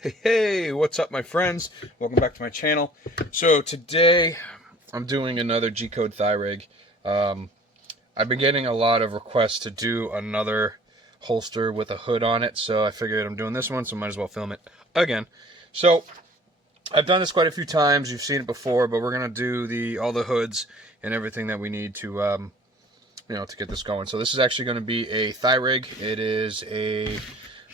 Hey, what's up, my friends? Welcome back to my channel. So today I'm doing another Gcode TlrHL. I've been getting a lot of requests to do another holster with a hood on it, so I figured I'm doing this one, so might as well film it again. So I've done this quite a few times. You've seen it before, but we're gonna do all the hoods and everything that we need to to get this going. So this is actually going to be a TlrHL. It is a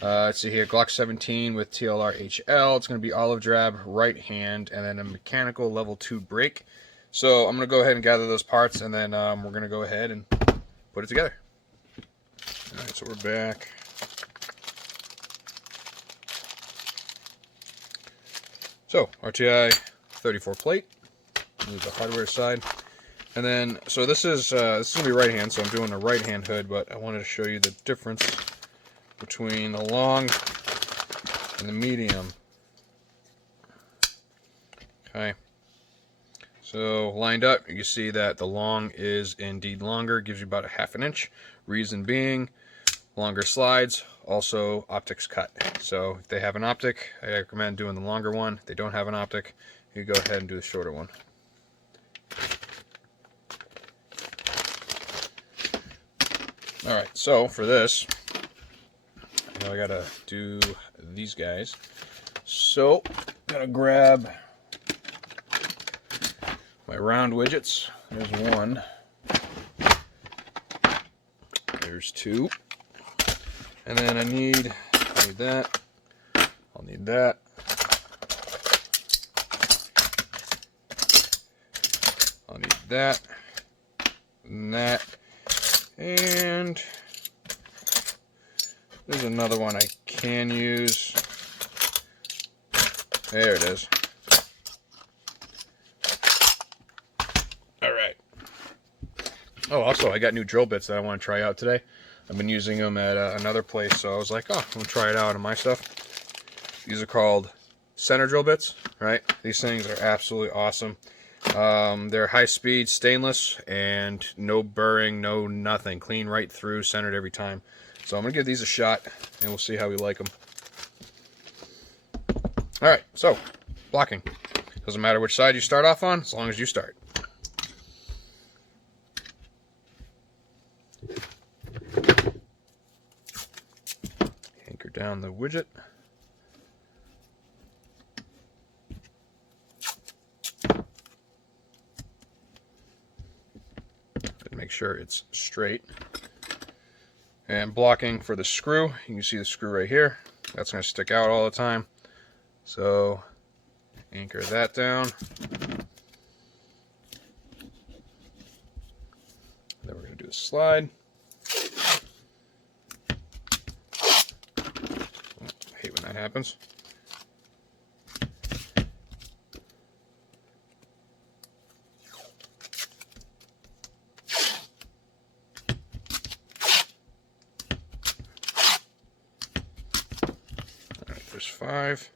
let's see here, Glock 17 with TlrHL. It's going to be olive drab, right hand, and then a mechanical level 2 brake. So I'm going to go ahead and gather those parts, and then we're going to go ahead and put it together. Alright, so we're back. So, RTI 34 plate. Move the hardware side. And then, so this is going to be right hand, so I'm doing a right hand hood, but I wanted to show you the difference between the long and the medium. Okay, so lined up, you can see that the long is indeed longer, gives you about a ½ inch. Reason being, longer slides, also optics cut. So if they have an optic, I recommend doing the longer one. If they don't have an optic, you go ahead and do the shorter one. Alright, so for this, I gotta do these guys. So, gotta grab my round widgets. There's one. There's two. And then I need that. I'll need that. I'll need that. And that. And there's another one I can use. There it is. Alright. Oh, also, I got new drill bits that I want to try out today. I've been using them at another place, so I was like, oh, I'm going to try it out on my stuff. These are called center drill bits, right? These things are absolutely awesome. They're high-speed, stainless, and no burring, no nothing. Clean right through, centered every time. So I'm going to give these a shot, and we'll see how we like them. Alright, so, blocking. Doesn't matter which side you start off on, as long as you start. Anchor down the widget. Make sure it's straight. And blocking for the screw, you can see the screw right here. That's going to stick out all the time. So anchor that down. Then we're going to do the slide. I hate when that happens. There's 5.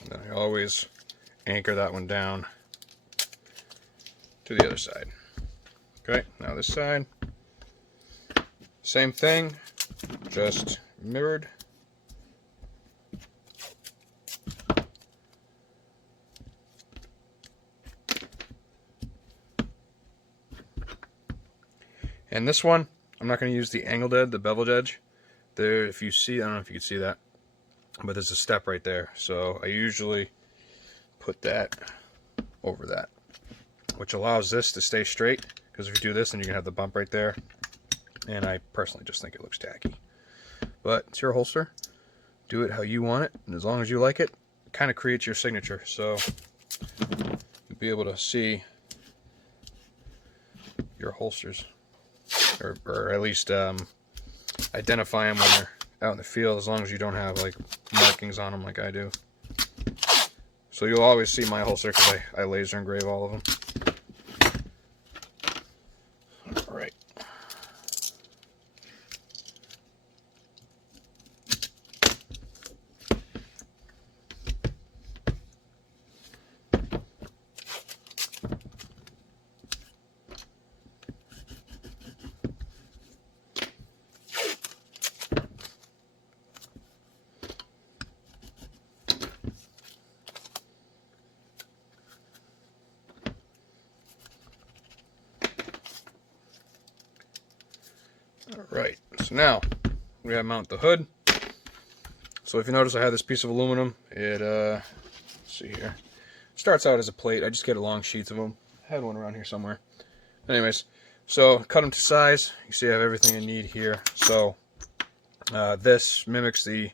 And then I always anchor that one down to the other side. Okay, now this side. Same thing, just mirrored. And this one, I'm not going to use the angled edge, the beveled edge. There, if you see, I don't know if you can see that, but there's a step right there. So I usually put that over that, which allows this to stay straight. Because if you do this, then you can have the bump right there. And I personally just think it looks tacky. But it's your holster. Do it how you want it, and as long as you like it, it kind of creates your signature. So you'll be able to see your holsters. Or at least identify them when they're out in the field, as long as you don't have like markings on them like I do. So you'll always see my holster because I laser engrave all of them. Alright. So now we have mount the hood. So if you notice, I have this piece of aluminum. It let's see here, starts out as a plate. I just get long sheets of them. I had one around here somewhere. Anyways, so cut them to size. You see I have everything I need here. So this mimics the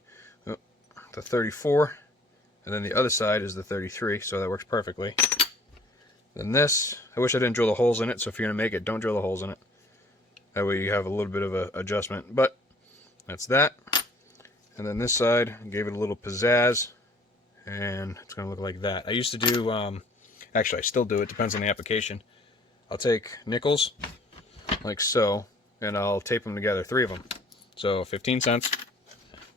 34, and then the other side is the 33, so that works perfectly. Then this, I wish I didn't drill the holes in it, so if you're going to make it, don't drill the holes in it. That way you have a little bit of an adjustment, but that's that. And then this side, I gave it a little pizzazz, and it's going to look like that. I used to do, actually I still do, it depends on the application. I'll take nickels, like so, and I'll tape them together, 3 of them. So 15 cents,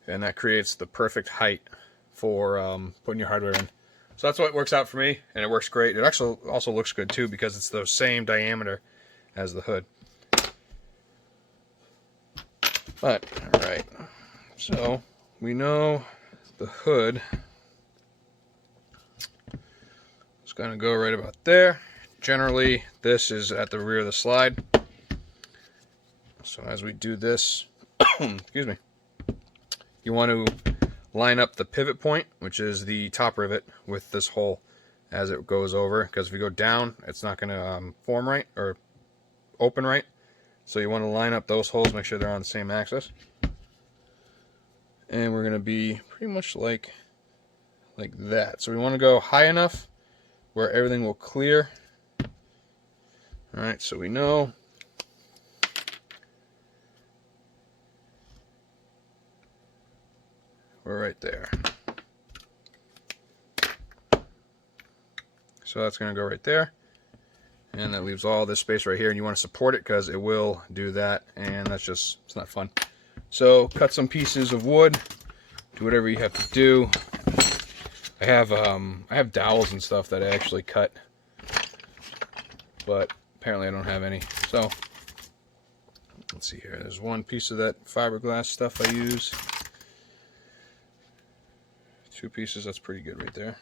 and that creates the perfect height for putting your hardware in. So that's what works out for me, and it works great. It actually also looks good too because it's the same diameter as the hood. But, alright, so we know the hood is going to go right about there. Generally, this is at the rear of the slide. So as we do this, excuse me, you want to line up the pivot point, which is the top rivet, with this hole as it goes over, because if you go down, it's not going to form right or open right. So you want to line up those holes, make sure they're on the same axis. And we're going to be pretty much like that. So we want to go high enough where everything will clear. Alright, so we know we're right there. So that's going to go right there. And that leaves all this space right here, and you want to support it because it will do that, and that's just, it's not fun. So cut some pieces of wood, do whatever you have to do. I have dowels and stuff that I actually cut, but apparently I don't have any. So let's see here. There's one piece of that fiberglass stuff I use. 2 pieces, that's pretty good right there.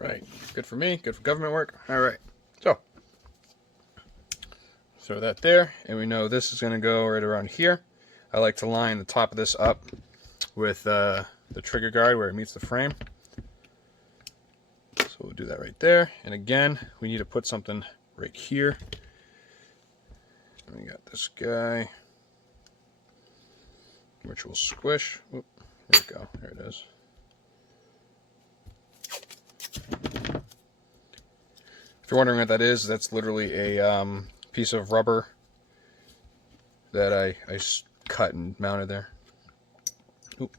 Alright, good for me, good for government work. Alright, so throw that there, and we know this is going to go right around here. I like to line the top of this up with the trigger guard where it meets the frame. So we'll do that right there, and again, we need to put something right here. We got this guy, which will squish. Whoop, there we go, there it is. If you're wondering what that is, that's literally a piece of rubber that I cut and mounted there. Oop.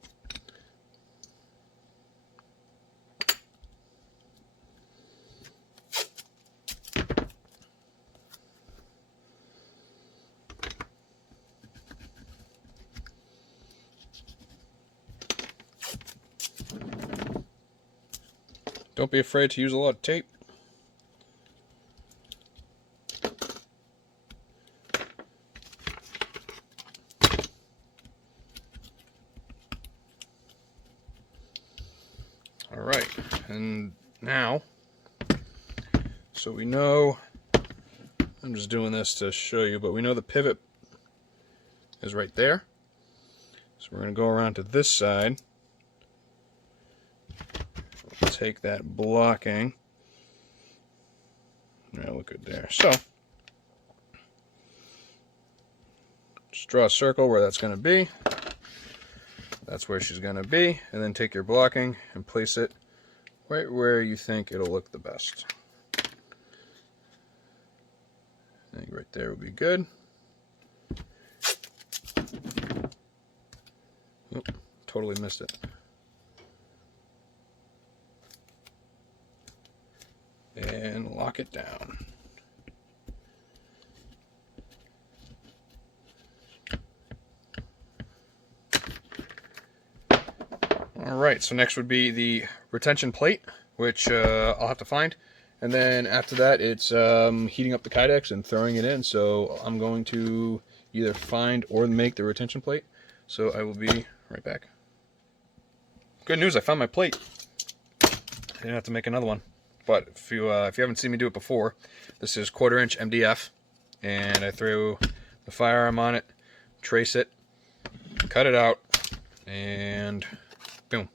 Don't be afraid to use a lot of tape. Alright, and now, so we know, I'm just doing this to show you, but we know the pivot is right there. So we're going to go around to this side. Take that blocking. Yeah, look good there. So, just draw a circle where that's going to be. That's where she's going to be. And then take your blocking and place it right where you think it'll look the best. I think right there will be good. Oop, totally missed it. And lock it down. Alright, so next would be the retention plate, which I'll have to find. And then after that, it's heating up the Kydex and throwing it in. So I'm going to either find or make the retention plate. So I will be right back. Good news, I found my plate. I didn't have to make another one. But if you haven't seen me do it before, this is 1/4 inch MDF. And I threw the firearm on it, trace it, cut it out, and boom.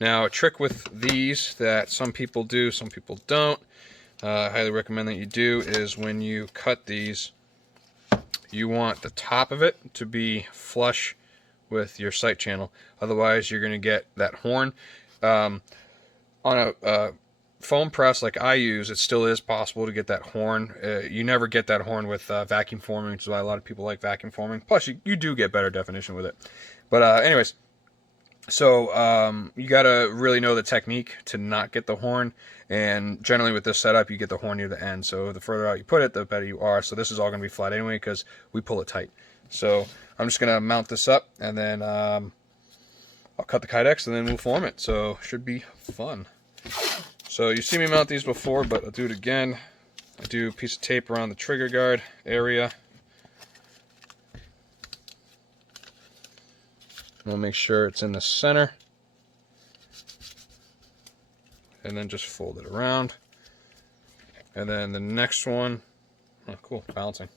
Now, a trick with these that some people do, some people don't, I highly recommend that you do, is when you cut these, you want the top of it to be flush with your sight channel. Otherwise, you're going to get that horn. On a foam press like I use, it still is possible to get that horn. You never get that horn with vacuum forming, which is why a lot of people like vacuum forming. Plus, you do get better definition with it. But anyways, so you gotta really know the technique to not get the horn. And generally with this setup, you get the horn near the end. So the further out you put it, the better you are. So this is all gonna be flat anyway because we pull it tight. So I'm just gonna mount this up, and then I'll cut the Kydex, and then we'll form it. So should be fun. So you've seen me mount these before, but I'll do it again. I do a piece of tape around the trigger guard area. We'll make sure it's in the center. And then just fold it around. And then the next one, oh cool, bouncing.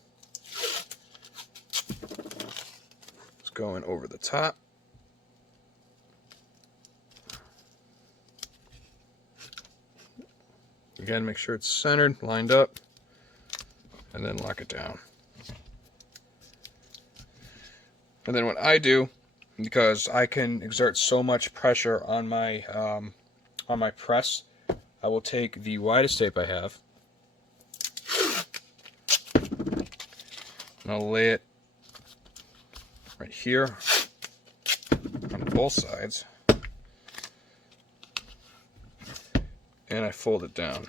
It's going over the top. Again, make sure it's centered, lined up, and then lock it down. And then what I do, because I can exert so much pressure on my press, I will take the widest tape I have, and I'll lay it right here on both sides, and I fold it down.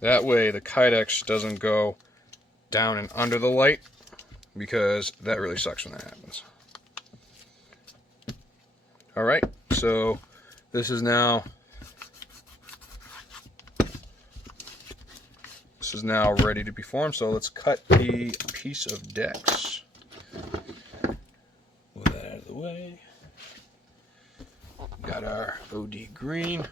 That way the Kydex doesn't go down and under the light, because that really sucks when that happens. Alright, so this is now ready to be formed, so let's cut a piece of Dex. Move that out of the way. Got our OD green.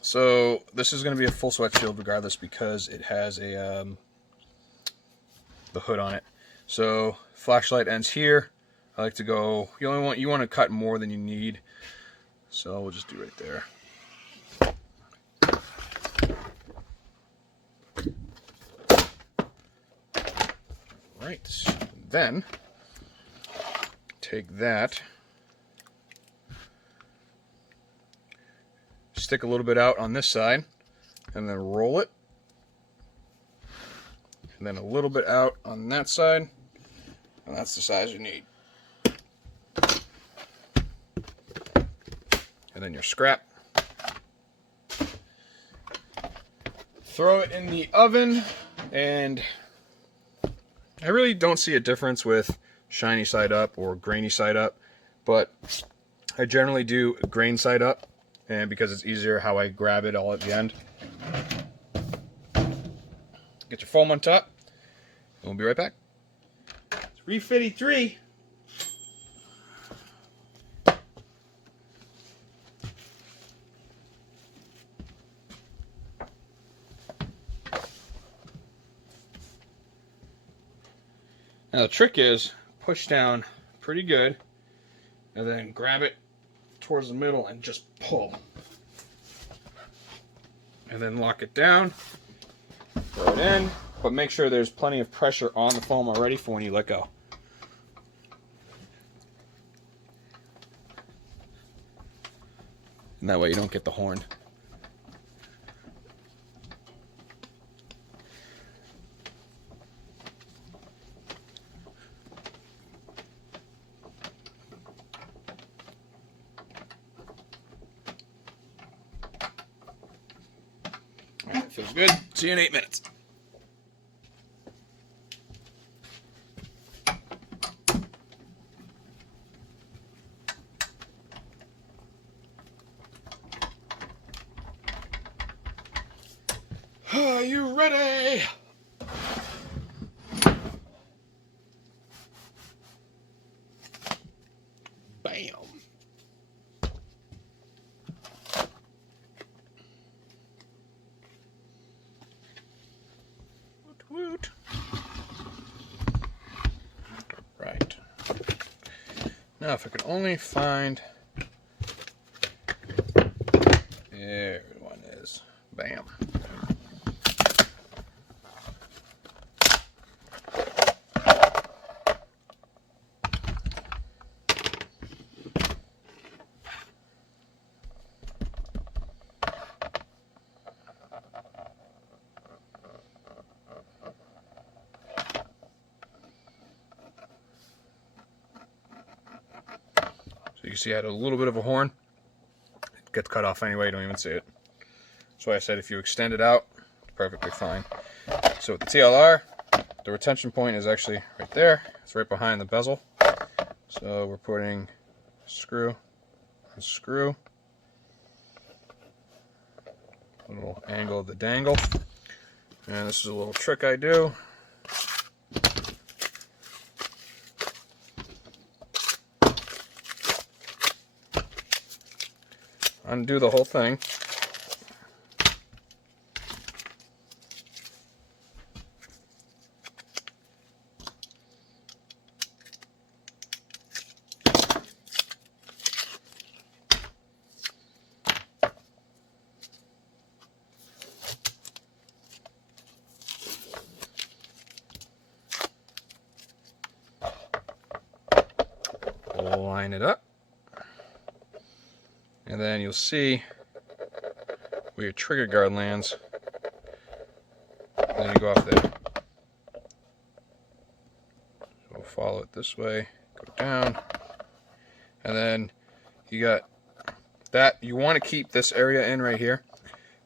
So this is going to be a full sweat shield regardless, because it has a the hood on it. So flashlight ends here. I like to go, you want to cut more than you need, so we'll just do right there. Right, then take that, stick a little bit out on this side, and then roll it, and then a little bit out on that side, and that's the size you need. And then your scrap. Throw it in the oven, and I really don't see a difference with shiny side up or grainy side up, but I generally do grain side up, and because it's easier how I grab it all at the end. Get your foam on top, and we'll be right back. 353. Now the trick is push down pretty good, and then grab it towards the middle and just pull. And then lock it down, throw it in, but make sure there's plenty of pressure on the foam already for when you let go. and that way you don't get the horn. Alright, feels good. See you in 8 minutes. Are you ready? Bam. Woot woot. Right. Now if I could only find... There one is. Bam. So you can see I had a little bit of a horn. It gets cut off anyway, you don't even see it. That's why I said if you extend it out, it's perfectly fine. So with the TLR, the retention point is actually right there. It's right behind the bezel. So we're putting screw and screw. A little angle of the dangle. And this is a little trick I do. Undo the whole thing. Line it up. And then you'll see where your trigger guard lands. And then you go off there. So we'll follow it this way, go down. And then you got that. You want to keep this area in right here,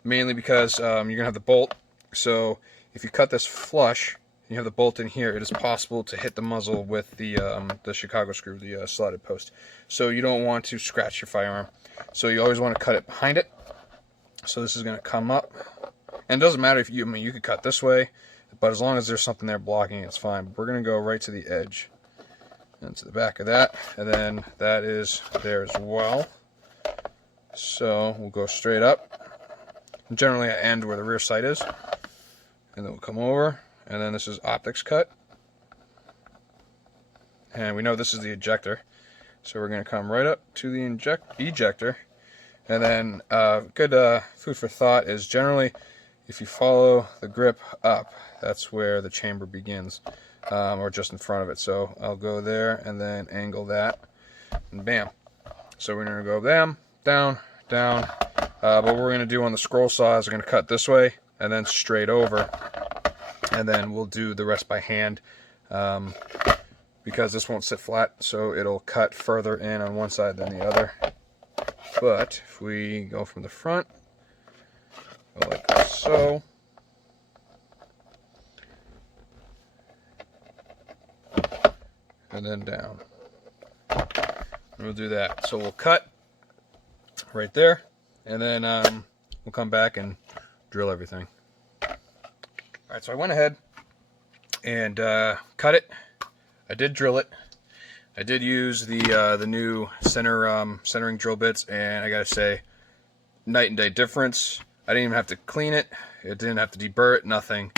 mainly because you're going to have the bolt. So if you cut this flush, you have the bolt in here, it is possible to hit the muzzle with the Chicago screw, the slotted post. So you don't want to scratch your firearm. So you always want to cut it behind it. So this is going to come up. And it doesn't matter if you, you could cut this way, but as long as there's something there blocking it, it's fine. But we're going to go right to the edge and to the back of that. And then that is there as well. So we'll go straight up. And generally I end where the rear sight is. And then we'll come over. And then this is optics cut. And we know this is the ejector. So we're going to come right up to the ejector. And then good food for thought is generally if you follow the grip up, that's where the chamber begins. Or just in front of it. So I'll go there and then angle that. And bam. So we're going to go down, down, down. But what we're going to do on the scroll saw is we're going to cut this way and then straight over. And then we'll do the rest by hand because this won't sit flat, so it'll cut further in on one side than the other. But if we go from the front, go like so, and then down. And we'll do that. So we'll cut right there, and then we'll come back and drill everything. Alright, so I went ahead and cut it. I did drill it. I did use the new centering drill bits, and I gotta say, night and day difference. I didn't even have to clean it. It didn't have to deburr it. Nothing.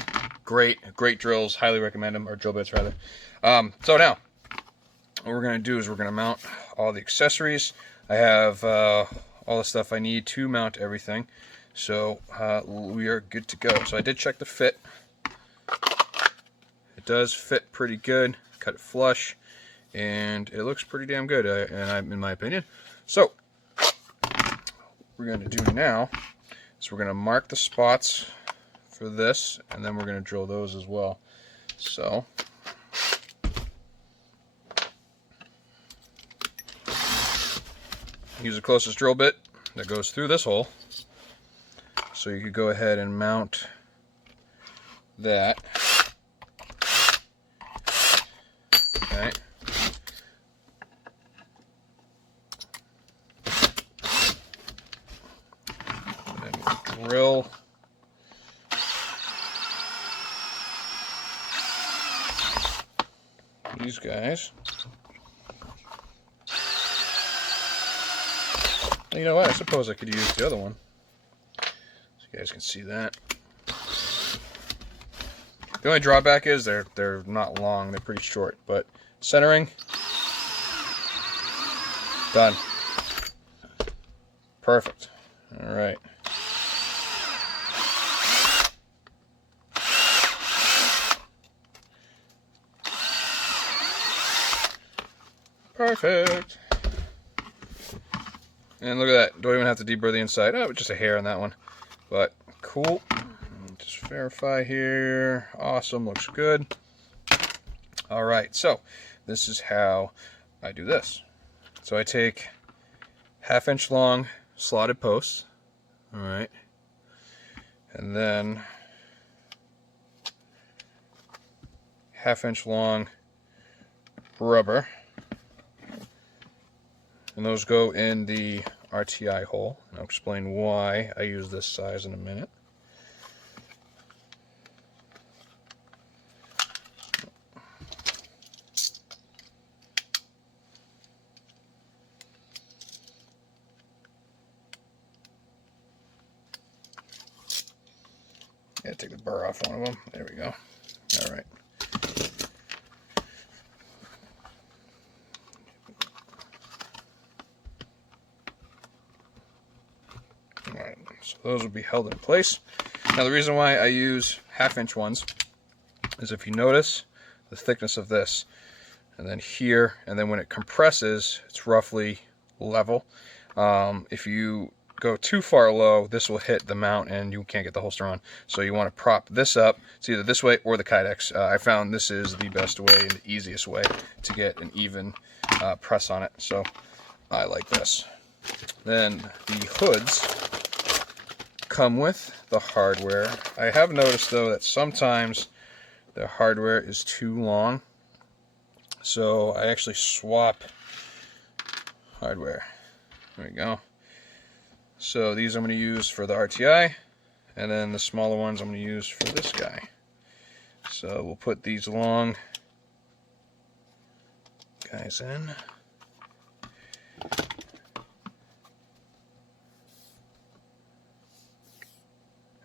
Great drills. Highly recommend them, or drill bits rather. So now, what we're gonna do is we're gonna mount all the accessories. I have all the stuff I need to mount everything. So we are good to go. So I did check the fit. It does fit pretty good. Cut it flush, and it looks pretty damn good, in my opinion. So we're going to do now is we're going to mark the spots for this, and then we're going to drill those as well. So use the closest drill bit that goes through this hole. So you could go ahead and mount that. Okay. And then we'll drill these guys. You know what? I suppose I could use the other one. So you guys can see that. The only drawback is they're not long, they're pretty short, but centering, done. Perfect. All right. Perfect. And look at that. Don't even have to deburr the inside. Oh, just a hair on that one. But cool. Just verify here. Awesome. Looks good. All right. So this is how I do this. So I take 1/2 inch long slotted posts. All right. And then 1/2 inch long rubber. And those go in the RTI hole. And I'll explain why I use this size in a minute. Yeah, take the burr off one of them. There we go. All right. Alright, so those will be held in place. Now the reason why I use 1/2 inch ones is if you notice the thickness of this, and then here, and then when it compresses, it's roughly level. If you go too far low, this will hit the mount and you can't get the holster on. So you want to prop this up. It's either this way or the Kydex. I found this is the best way and the easiest way to get an even press on it. So I like this. Then the hoods come with the hardware. I have noticed though that sometimes the hardware is too long, so I actually swap hardware. There we go. So these I'm going to use for the RTI, and then the smaller ones I'm going to use for this guy. So we'll put these long guys in.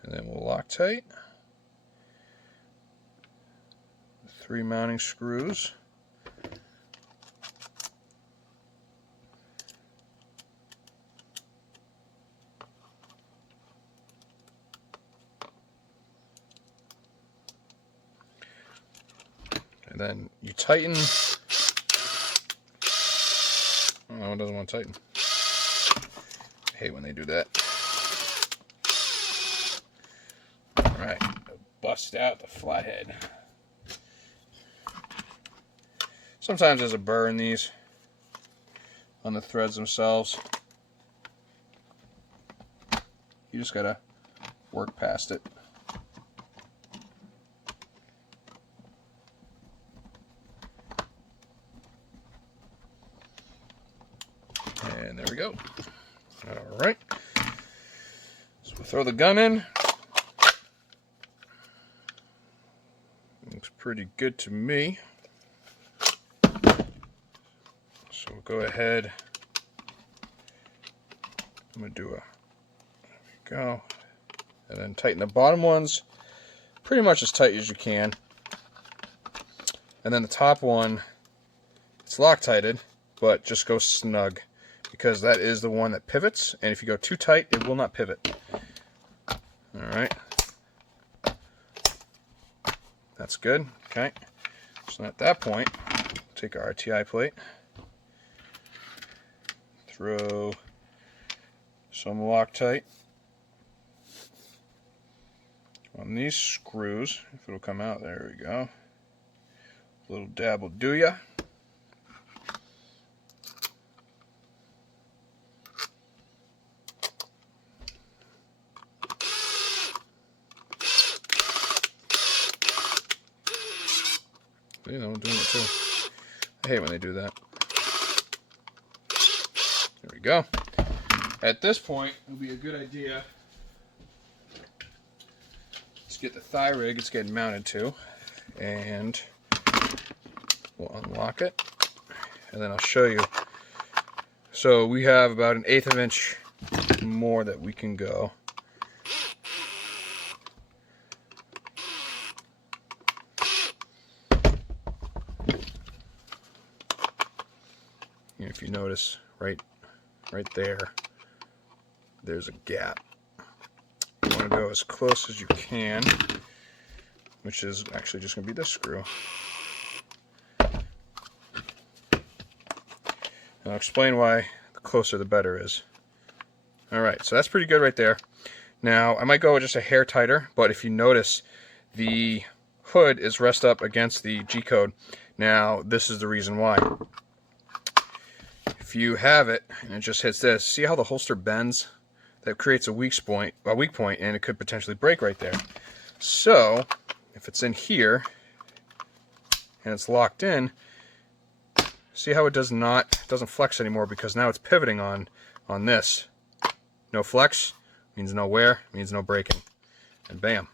And then we'll Loctite. 3 mounting screws. And then you tighten. Oh, it doesn't want to tighten. I hate when they do that. Alright, bust out the flathead. Sometimes there's a burr in these on the threads themselves. You just gotta work past it. And there we go. Alright. So we'll throw the gun in. Looks pretty good to me. So we'll go ahead. I'm going to do a, there we go. And then tighten the bottom ones pretty much as tight as you can. And then the top one, it's Loctited, but just go snug, because that is the one that pivots, and if you go too tight, it will not pivot. Alright. That's good. Okay. So at that point, take our RTI plate, throw some Loctite on these screws, if it'll come out. There we go. A little dab will do ya. You know, I'm doing it too. I hate when they do that. There we go. At this point, it'll be a good idea to get the thigh rig it's getting mounted to, and we'll unlock it, and then I'll show you. So we have about 1/8 of an inch more that we can go. And if you notice, right there, there's a gap. You want to go as close as you can, which is actually just going to be this screw. And I'll explain why the closer the better is. Alright, so that's pretty good right there. Now, I might go just a hair tighter, but if you notice, the hood is rest up against the G-code. Now, this is the reason why. If you have it and it just hits this, see how the holster bends? That creates a weak point, and it could potentially break right there. So, if it's in here and it's locked in, see how it doesn't flex anymore, because now it's pivoting on this. No flex means no wear, means no breaking, and bam.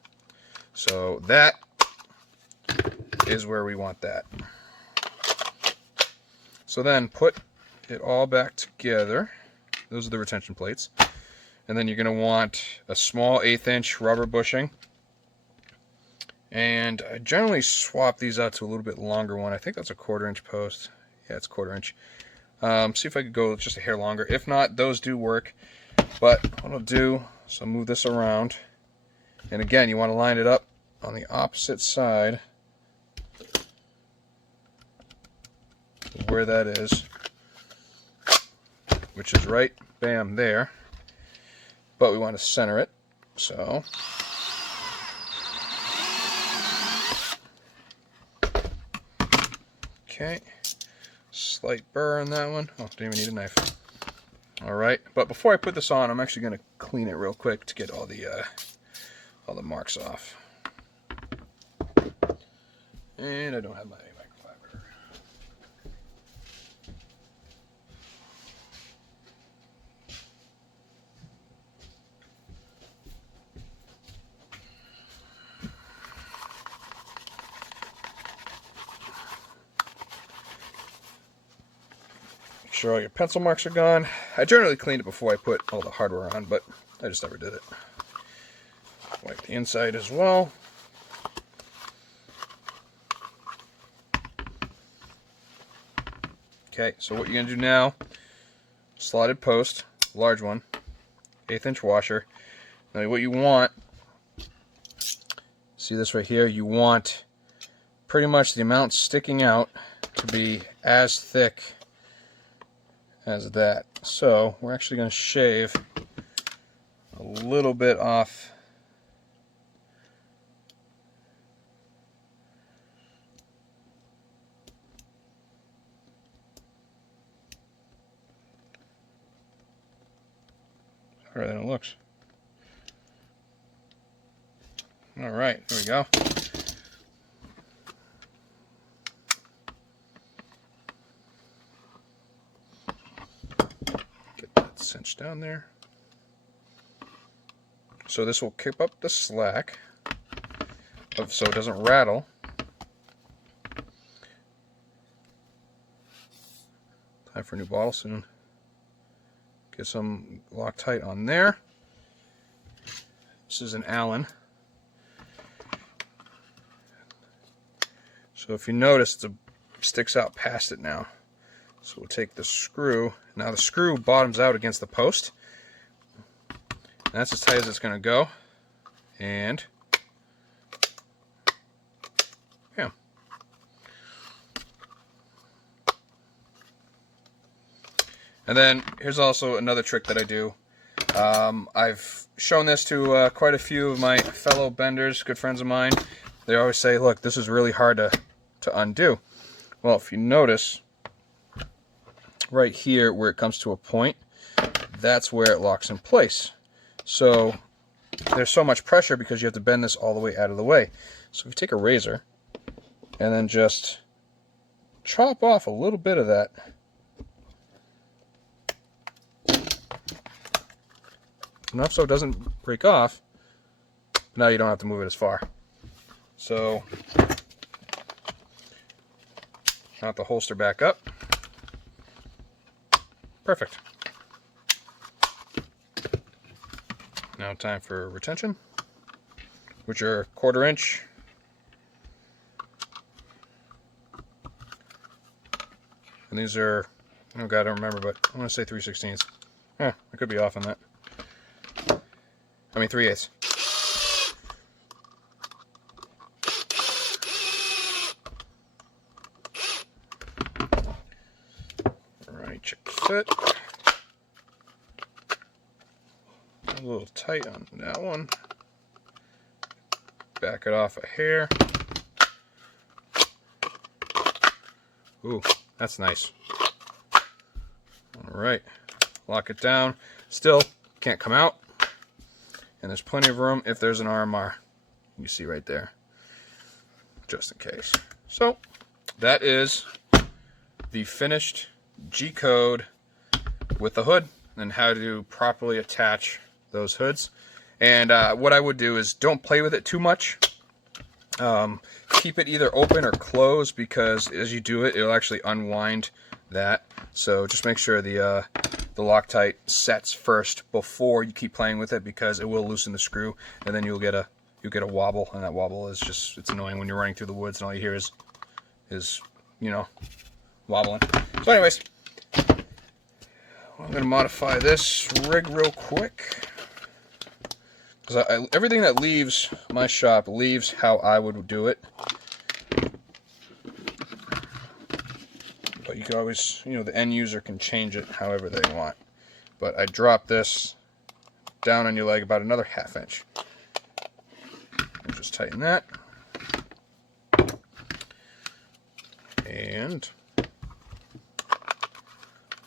So that is where we want that. So then put it all back together. Those are the retention plates. And then you're going to want a small 1/8 inch rubber bushing. And I generally swap these out to a little bit longer one. I think that's a 1/4 inch post. Yeah, it's 1/4 inch. See if I could go just a hair longer. If not, those do work. But what I'll do is I'll move this around. And again, you want to line it up on the opposite side of where that is, which is right, bam, there. But we want to center it, so okay, slight burr on that one. Oh, didn't even need a knife. Alright, but before I put this on, I'm actually going to clean it real quick to get all the marks off. And I don't have my microfiber. Make sure all your pencil marks are gone. I generally clean it before I put all the hardware on, but I just never did it. Wipe the inside as well. Okay, so what you're going to do now, slotted post, large one, 1/8 inch washer. Now what you want, see this right here, you want pretty much the amount sticking out to be as thick as that. So we're actually going to shave a little bit off harder than it looks. Alright, there we go. Get that cinched down there. So this will keep up the slack, so it doesn't rattle. Time for a new bottle soon. Get some Loctite on there. This is an Allen. So if you notice, it sticks out past it now. So we'll take the screw. Now the screw bottoms out against the post. And that's as tight as it's going to go. And yeah. And then here's also another trick that I do. I've shown this to quite a few of my fellow benders, good friends of mine. They always say, look, this is really hard to undo. Well, if you notice, right here where it comes to a point, that's where it locks in place. So there's so much pressure because you have to bend this all the way out of the way. So if you take a razor and then just chop off a little bit of that, enough so it doesn't break off, now you don't have to move it as far. So mount the holster back up. Perfect. Now time for retention, which are 1/4 inch. And these are, oh god, I don't remember, but I want to say 3/16. I could be off on that. I mean 3/8. Alright, check the fit. A little tight on that one. Back it off a hair. Ooh, that's nice. Alright, lock it down. Still can't come out. And there's plenty of room if there's an RMR. You see right there. Just in case. So, that is the finished Gcode with the hood and how to properly attach those hoods. And what I would do is don't play with it too much. Keep it either open or closed, because as you do it, it'll actually unwind that. So just make sure the Loctite sets first before you keep playing with it, because it will loosen the screw, and then you'll get a wobble, and that wobble is just, it's annoying when you're running through the woods and all you hear is you know, wobbling. So anyways, I'm going to modify this rig real quick, because everything that leaves my shop leaves how I would do it. But you can always, you know, the end user can change it however they want. But I drop this down on your leg about another 1/2 inch. We'll just tighten that. And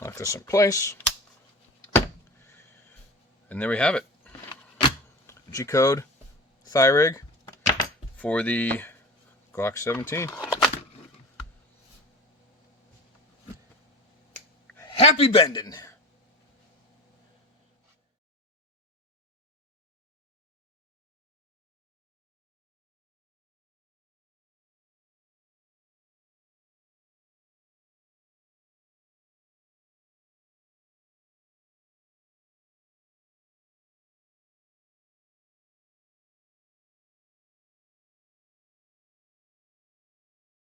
lock this in place. And there we have it. Gcode thigh rig for the Glock 17. Happy bending!